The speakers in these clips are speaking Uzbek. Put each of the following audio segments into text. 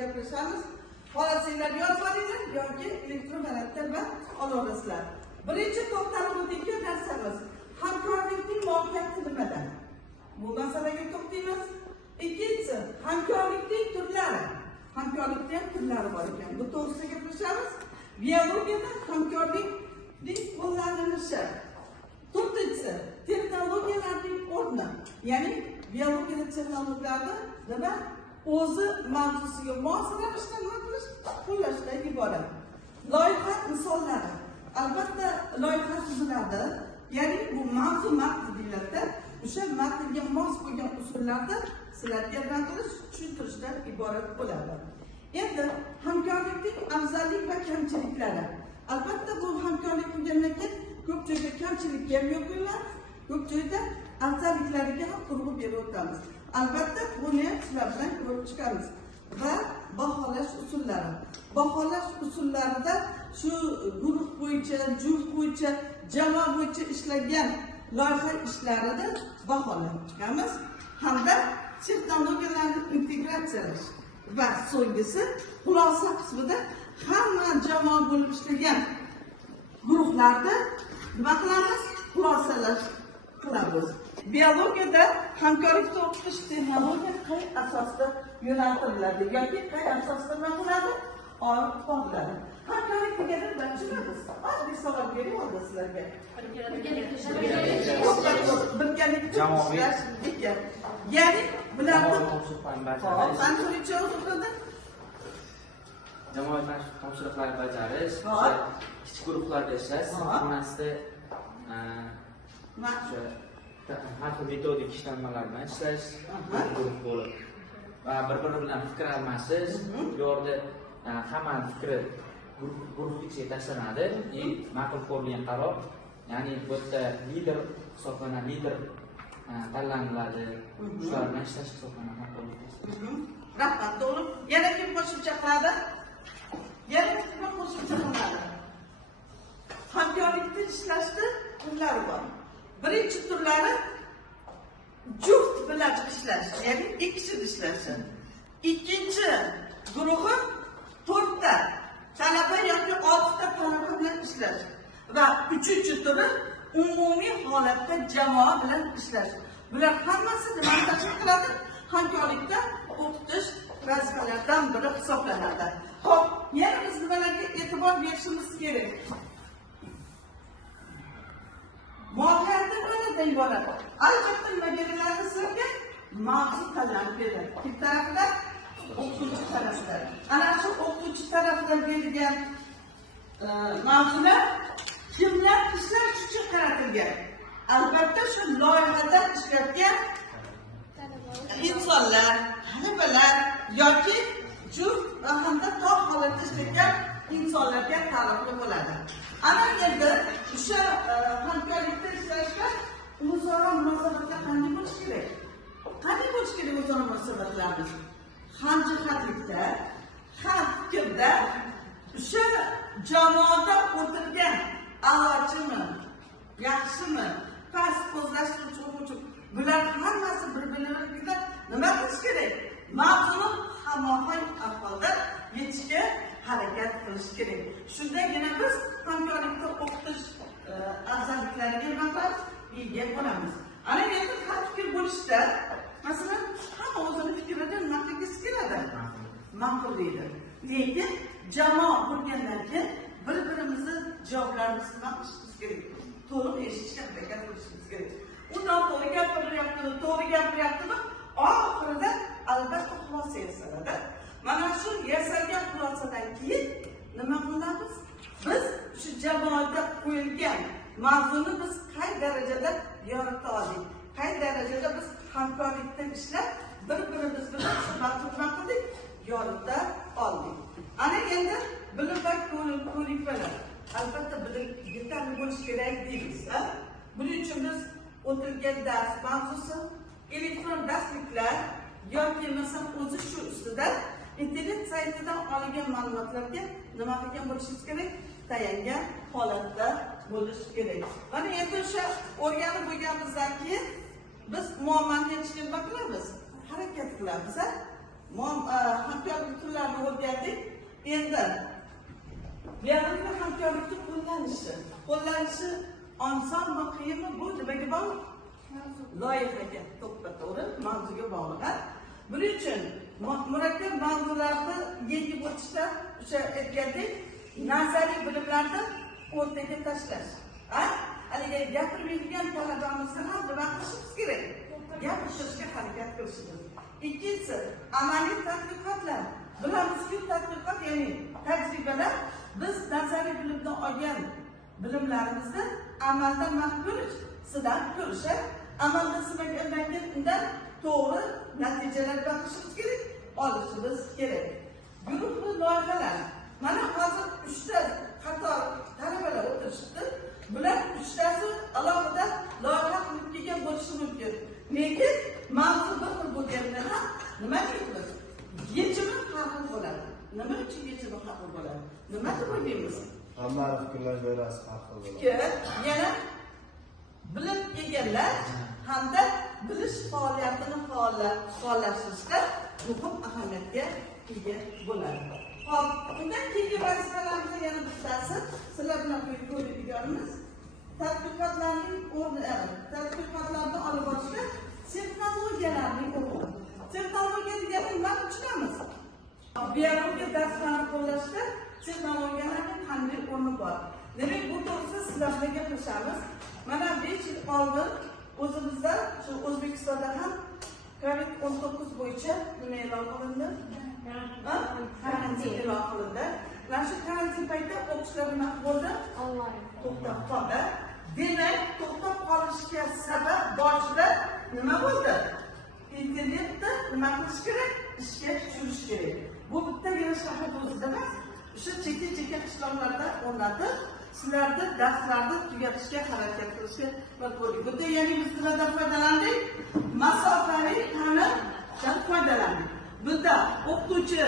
gaplashamiz. Xohlasanglar yozib olinglar yoki elektron variantda bilan olasizlar. Birinchi to'xtalib o'tadigan narsamiz hamkorlikning mohiyati nimada? Bu masalaga to'xtaymiz. Ikkinchisi hamkorlikning turlari. Hamkorlikning turlari bor ekan. Bu to'g'risida gaplashamiz. Biologiyada hamkorlikning qo'llanilishi. To'rtinchisi texnologiyalarning o'rni. Ya'ni biologiyada texnologiyalarni nima? O'zi mavzusiga mos ravishda nima qilish, qo'llashdan iborat. Loyiha misollari. Albatta loyiha tuziladi. Ya'ni bu mavzu matn deyiladi. O'sha matnga mos bo'lgan usullarda sizlarga nima qilish, tushuntirishdan iborat bo'ladi. Endi hamkorlikning afzallik va kamchiliklari. Albatta bu hamkorlik bo'lgandan keyin ko'p joyda kamchilikka ham yo'l qo'yiladi, ko'p joyda afzalliklariga ham urg'u berib o'tamiz. Albatta buni ham sizlar bilan ko'rib chiqamiz. Va baholash usullari. Baholash usullarida shu guruh bo'yicha, juft bo'yicha, jamoa bo'yicha ishlangan loyiha ishlarini baholab chiqamiz hamda texnologiyalarni integratsiyalash va so'nggisi xulosa qismida hamma jamoa bo'lib ishlagan guruhlarda nima qilamiz? Xulosalash qilamiz. Biologiyada hamkorlikda o'qitish texnologiya qay asosda yo'naltiriladi yoki qay asosda nima qiladi? Olib boriladi. Hamkorlik degani nima tushunamiz? Oddiy savol beryapman sizlarga. Birgalikda ishlash ekan. Ya'ni bularni qancha o'qidi? Jamoat topshiriqlari bajarish, kichik guruhlarda ishlash, xonasida har xil metodik ishlanmalar bilan ishlash, guruh bo'lib va bir-biri bilan fikr almashish, bu yerda hamma fikri guruh ichiga tashlanadi, ma'qul ko'rilgan qaror, ya'ni bu yerda lider hisoblanadi, lider tanlaniladi, shular bilan ishlash hisoblanadi. Rahmat, to'g'ri. Yana kim qo'shimcha qiladi? Yana kim qo'shimcha qiladi? Hamkorlikda ishlashda turlari bor. Birinchi turlari juft bilan ishlash, ya'ni ikki kishi ishlashi. Ikkinchi guruhi 4 ta talaba yoki 6 ta talaba bilan ishlash va uchinchi turi umumiy holatda jamoa bilan ishlash. Bular hammasi nimani tashkil qiladi? Hamkorlikda o'qitish vazifalaridan biri hisoblanadi. Xo'p, yana biz nimalarga e'tibor berishimiz kerak? Mohiyati nimadan iborat? Albatta nima beriladi sizlarga? Mavzu tanlab beriladi. Kim tarafdan? O'qituvchi tarafdan. Ana shu o'qituvchi tarafdan berilgan mavzular kimlar ishlash uchun qaratilgan? Albatta shu loyihada ishlayotgan insonlar, talabalar yoki juft va hamda tog' holatda ishlayotgan insonlarga taalluqli bo'ladi. Ana endi o'sha hamkorlikda ishlashda o'zaro munosabatlar qanday bo'lishi kerak? Qanday bo'lishi kerak o'zaro munosabatlarimiz? Hamjihatlikda, ham fikrda o'sha jamoada o'tirgan a'lochimi, yaxshimi, past ko'zlashtiruvchi o'quvchi, bular hammasi bir-birlariga nima qilish kerak? Mavzuni hamohang ahvolda yechishga harakat qilish kerak. Shundagina biz hamkorlikda o'qitish afzalliklariga nima qilamiz? Ega bo'lamiz. Ana endi har fikr bo'lishda, masalan, hamma o'zini fikridan nima qilgisi keladi? Ma'qul deydi. Lekin jamoa bo'lgandan keyin bir-birimizni javoblarimizni nima qilishimiz kerak? To'liq eshitishga harakat qilishimiz kerak. U noto'g'ri gapiryaptimi, to'g'ri gapiryaptimi? Oxirida albatta xulosa yasaladi. Mana shu yasalgan xulosadan keyin nima qilamiz? Biz shu jamoada qo'yilgan mavzuni biz qay darajada yorita oldik? Qay darajada biz hamkorlikda ishlab bir-birimiz bilan shu mavzuni nima qildik? Yorita oldik. Ana endi bilim va ko'nikmalar. Albatta bilim yetarli bo'lishi kerak deymiz. Buning uchun biz o'tilgan dars mavzusi, elektron darsliklar yoki masalan o'zi shu ustida internet saytidan olingan ma'lumotlarga nima qilgan bo'lishimiz kerak? Tayangan holatda bo'lish kerak. Mana endi o'sha o'rganib bo'lganimizdan keyin biz muammoni yechishga nima qilamiz? Harakat qilamiz. hamkorlik turlarini o'rgandik. Endi buyoqda hamkorlikni qo'llanishi oson va qiyinmi? Bu nimaga bog'liq? Loyihaga to'g'ri, mavzuga bog'liq. Buning uchun murakkab mavzularni yengib o'tishda o'sha aytgandek nazariy bilimlarni o'rtaga tashlash. Haligi gapirib yurgan talabamizni ham nima qilishimiz kerak? Gapirishga harakat qilishimiz. Ikkinchisi, amaliy tadqiqotlar. Bilamizki, tadqiqot ya'ni tajribalar biz nazariy bilimdan olgan bilimlarimizni amalda ko'rish, sinab ko'rish, amalda sinab undan to'g'ri natijalar olishimiz kerak, olishimiz kerak. Guruhli loyihalar. Mana hozir 3 ta qator talabalar o'tirishibdi. Bular 3 tasi alohida loyiha qilib kelgan bo'lishi mumkin. Lekin mavzu bir xil bo'lganidan ham nima deymiz? Yechimi har xil bo'ladi. Nima uchun yechimi har xil bo'ladi? Nima deb o'ylaymiz? Hamma fikrlar berasiz har xil bo'ladi. Yana bilim egallar hamda bilish faoliyatini faollashtirishda muhim ahamiyatga ega bo'ladi. Hop, undan keyingi vazifalarimiz yana bittasi sizlar bilan ko'radiganimiz tadqiqotlarning o'rni, tadqiqotlarni olib borishda texnologiyalarning o'rni. Texnologiya degani nima tushunamiz? Biologiya darslarini qo'llashda texnologiyalarning qanday o'rni bor? Demak, bu to'g'risida sizlar bilan gaplashamiz. Mana 5 yil oldin o'zimizda shu O'zbekistonda ham COVID-19 bo'yicha nima e'lon qilindi? Karantin e'lon qilindi. Mana shu karantin paytida o'qishlar nima bo'ldi? To'xtab qoldi. Demak, to'xtab qolishiga sabab boshida nima bo'ldi? Internetda nima qilish kerak? Ishga tushirish kerak. Bu bittagina shahar o'zida emas, o'sha chekka qishloqlarda o'rnatib, sizlarda darslarni tugatishga harakat qilishga majburlik. Bunda ya'ni biz nimadan foydalandik? Masofaviy ta'limdan foydalandik. Bunda o'qituvchi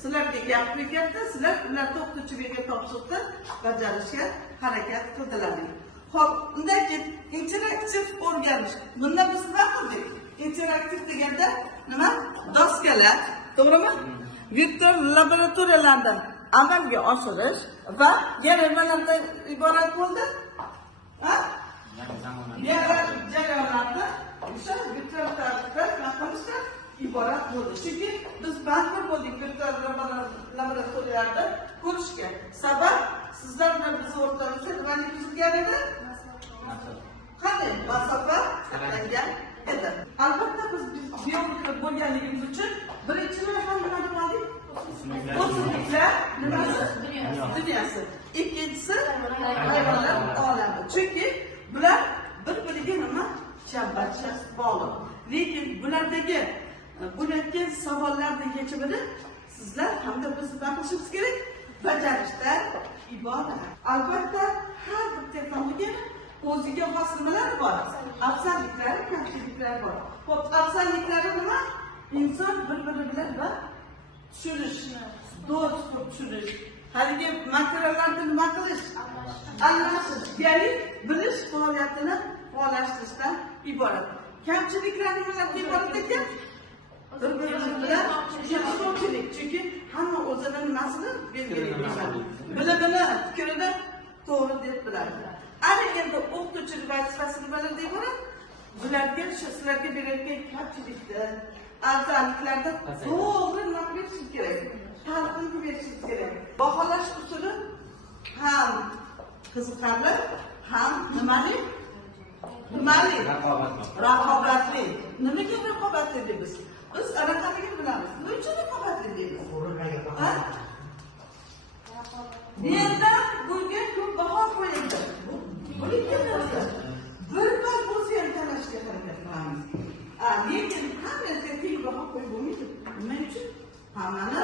sizlarga gap beryapti, sizlar ularni o'qituvchi bergan topshiriqni bajarishga harakat qildilaring. Xo'p, undan keyin interaktiv o'rganish. Bunda biz nima qildik? Interaktiv deganda nima? Doskalar, to'g'rimi? Virtual laboratoriyalardan amalga oshirish va yana nimalardan iborat bo'ldi? Jarayonlarda o'sha virtual tartibda iborat bo'ldi. Chunki biz majbur bo'ldik virtual laboratoriyalarda ko'rishga. Sabab sizlar bilan biz o'rtamizda nima tuzilgan edi? Qanday masofa saqlangan edi. Albatta biz biologlar bo'lganligimiz uchun birinchi nima nima oldik? O'simliklar nimasi? Dunyosi. Ikkinchisi hayvonlar olami. Chunki bular bir-biriga nima? Chambarchas bog'liq. Lekin bulardagi bo'layotgan savollarning yechimini sizlar hamda biz nima qilishimiz kerak? Bajarishda iborat. Albatta har bir texnologiyani o'ziga xos nimalari bor? Afzalliklari, kamchiliklari bor. Xo'p, afzalliklari nima? Inson bir-biri bilan va tushunish, do'st qilib tushunish, haligi materiallarni nima qilish, almashish, ya'ni bilish faoliyatini faollashtirishdan iborat. Kamchiliklar nimalarga iborat ekan? Bir-biri bilan kelishmovchilik. Chunki hamma o'zining nimasini belgilaydi. Bilimini, fikrini to'g'ri deb biladi. Ana endi o'qituvchilik vazifasi nimalarga iborat? Bularga sizlarga berilgan kamchilikni, afzalliklarni to'g'ri nima qilish kerak? Talqin berish kerak. Baholash usuli ham qiziqarli, ham nimali? Raqobatli. Nimaga raqobatli deymiz? Biz anaqaligini bilamiz. Nima uchun raqobatli deymiz? Mendan bunga ko'p baho qo'yildi. Bir bor bo'lsa ham tanlashga harakat qilamiz. Lekin hammasiga teng baho qo'yib bo'lmaydi. Nima uchun? Hammani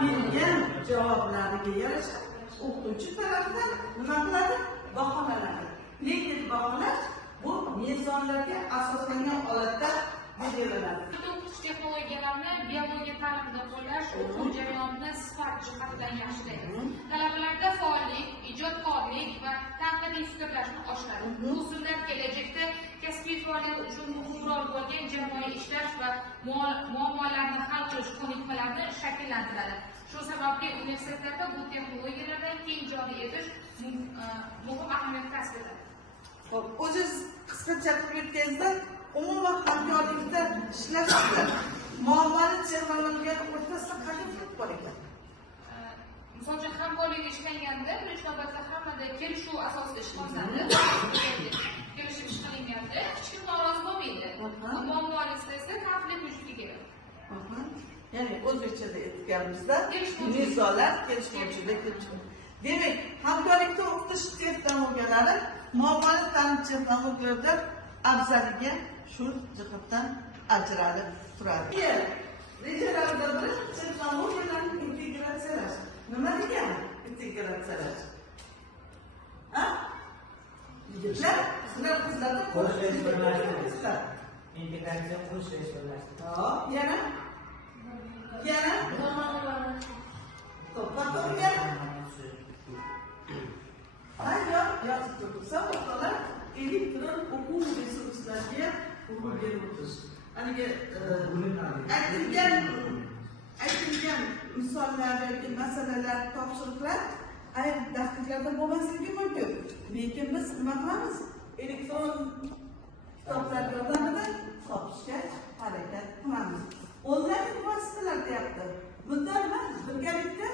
bergan javoblariga yarasha o'qituvchi tomonidan nima qiladi? Baholanadi. Lekin baholash bu mezonlarga asoslangan holatda belgilanadi. O'qitish texnologiyalarini biologiya ta'limida qo'llash o'quv jarayonini sifat jihatidan yaxshilaydi. Talabalarda faollik, ijodkorlik va tanqidiy fikrlashni oshiradi. Bu usullar kelajakda kasbiy faoliyat uchun muhim rol bo'lgan jamoaviy ishlash va muammolarni hal qilish ko'nikmalarini shakllantiradi. Shu sababli universitetlarda bu texnologiyalarni keng joriy etish muhim ahamiyat kasb etadi. Xo'p, o'zingiz qisqacha qilib o'tganingizda umuman hamkorlikda ishlash bilan muammoli chegaralangan o'rtasida qanday farq bor ekan? Misol uchun hamkorlikda ishlanganda birinchi navbatda hammada kelishuv asosida ish qilinadi. Kelishib ish qilinganda hech kim norozi bo'lmaydi. Muammolikda esa konflikt vujudga keladi. Ya'ni o'zbekchada aytganimizda nizolar kelishmovchilik. Demak, hamkorlikda o'qitish texnologiyalari muammoli ta'lim texnologiyalarida afzalligi shu jihatdan ajralib turadi. Rejalardan biri texnologiyalarni integratsiyalash. Nima degani integratsiyalash? Ha? Yigitlar, sizlar qizlarda integratsiya qilish resurslar. hop, yana yozib turibsa, o'qituvchilar elektron o'quv resurslariga urg'u berib o'tish. Haligi aytilgan misollardagi masalalar, topshiriqlar ayrim daqiqalarda bo'lmasligi mumkin. Lekin biz nima qilamiz? Elektron kitoblar yordamida topishga harakat qilamiz. Onlayn vositalar deyapti. Bunda nima? Birgalikda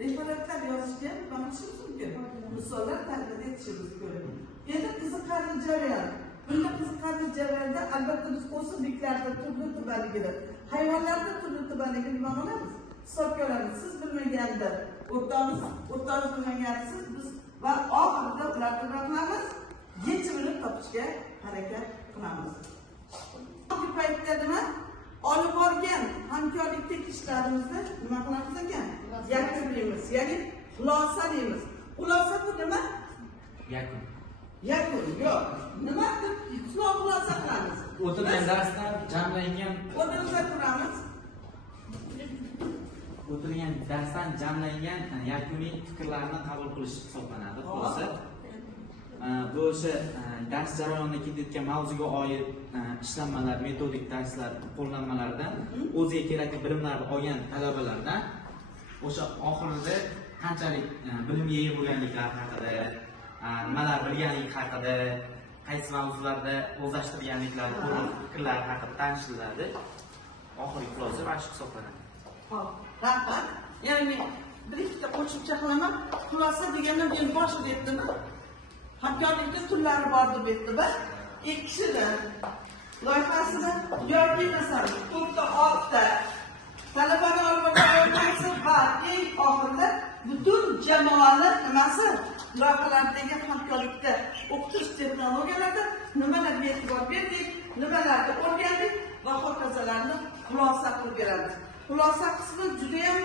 referatlar yozishga bag'ishlashimiz mumkin. Misollar taqdim etishimiz mumkin. Endi qiziqarli jarayon. Bunda qiziqarli jarayonda albatta biz o'simliklarda turli-tumanligini, hayvonlarda turli-tumanligini nima qilamiz? Hisobga olamiz. Siz bilmaganda, o'rtamiz bilmagansiz biz va oxirida ularni nima qilamiz? Yechimini topishga harakat qilamiz. Bu paytda nima? Olib borgan hamkorlikdagi ishlarimizda nima qilamiz ekan? Yakunlaymiz, ya'ni xulosalaymiz. Xulosa bu nima? Yakun. Yakun yo'q. Nima deb xulosa qilamiz? O'tirgan darsdan jamlangan o'rnimizda turamiz. o'tirgan darsdan jamlangan yakuniy fikrlarni qabul qilish hisoblanadi. Xulosa bu o'sha dars jarayonida ketayotgan mavzuga oid ishlanmalar, metodik darslar qo'llanmalardan o'ziga kerakli bilimlarni olgan talabalardan o'sha oxirida qanchalik bilimga ega bo'lganliklari haqida, nimalar bilganligi haqida, qaysi mavzularda o'zlashtirganliklari, fikrlari haqida tanishtiriladi. Oxirgi xulosa mana shu hisoblanadi. Hop, rahmat. Ya'ni bir ikkita qo'shimcha qilaman. Xulosa deganda men boshida aytdim. Hamkorlikning turlari bor deb aytdim. Ikkisini loyihasini yoki masalan, to'rtta, oltita talabani olib borgansiz va eng oxirida butun jamoani nimasi loyihalardagi hamkorlikda o'qitish texnologiyalarida nimalarga e'tibor berdik, nimalarni o'rgandik va hokazolarni xulosa qilib beramiz. Xulosa qismi juda ham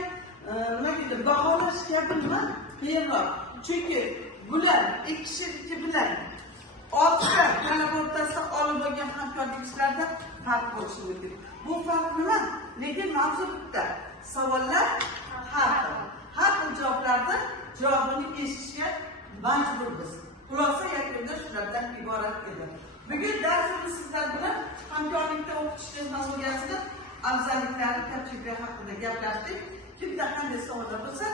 nima deydi, baholash kabi nima qiyinroq. Chunki bular ikki kishiniki bilan 6 ta talaba o'rtasida olib bo'lgan hamkorlik ishlarida farq bo'lishi mumkin. Bu farq nima? Lekin mavzu bitta. Savollar har xil javoblarda javobini eshitishga majburmiz. Xulosa yakunda shulardan iborat edi. Bugun darsimiz sizlar bilan hamkorlikda o'qitish texnologiyasida afzalliklari, kamchiliklari haqida gaplashdik. Kimda qanday savollar bo'lsa